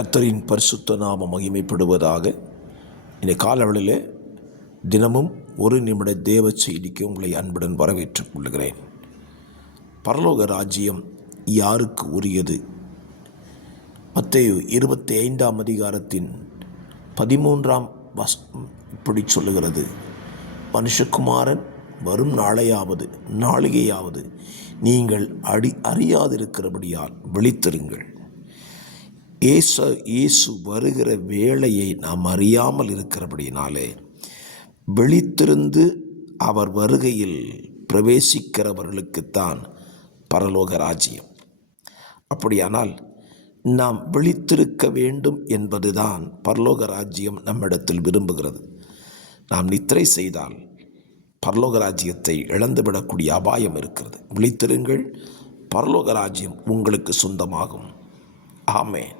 கர்த்தரின் பரிசுத்த நாம மகிமைப்படுவதாக. இந்த காலவெளியிலே தினமும் ஒரு நிமிட தேவ செய்திக்கு உங்களை அன்புடன் வரவேற்றுக் கொள்கிறேன். பரலோக ராஜ்யம் யாருக்கு உரியது? மத்தேயு 25ஆம் அதிகாரத்தின் 13ஆம் வசனம் இப்படி சொல்லுகிறது: மனுஷகுமாரன் வரும் நாளிகையாவது நீங்கள் அறியாதிருக்கிறபடியால் விழித்திருங்கள். இயேசு வருகிற வேளையை நாம் அறியாமல் இருக்கிறபடினாலே விழித்திருந்து அவர் வருகையில் பிரவேசிக்கிறவர்களுக்குத்தான் பரலோக ராஜ்யம். அப்படியானால் நாம் விழித்திருக்க வேண்டும் என்பதுதான் பரலோக ராஜ்யம் நம்மிடத்தில் விரும்புகிறது. நாம் நித்திரை செய்தால் பரலோக ராஜ்யத்தை இழந்துவிடக்கூடிய அபாயம் இருக்கிறது. விழித்திருங்கள், பரலோக ராஜ்யம் உங்களுக்கு சொந்தமாகும். ஆமென்.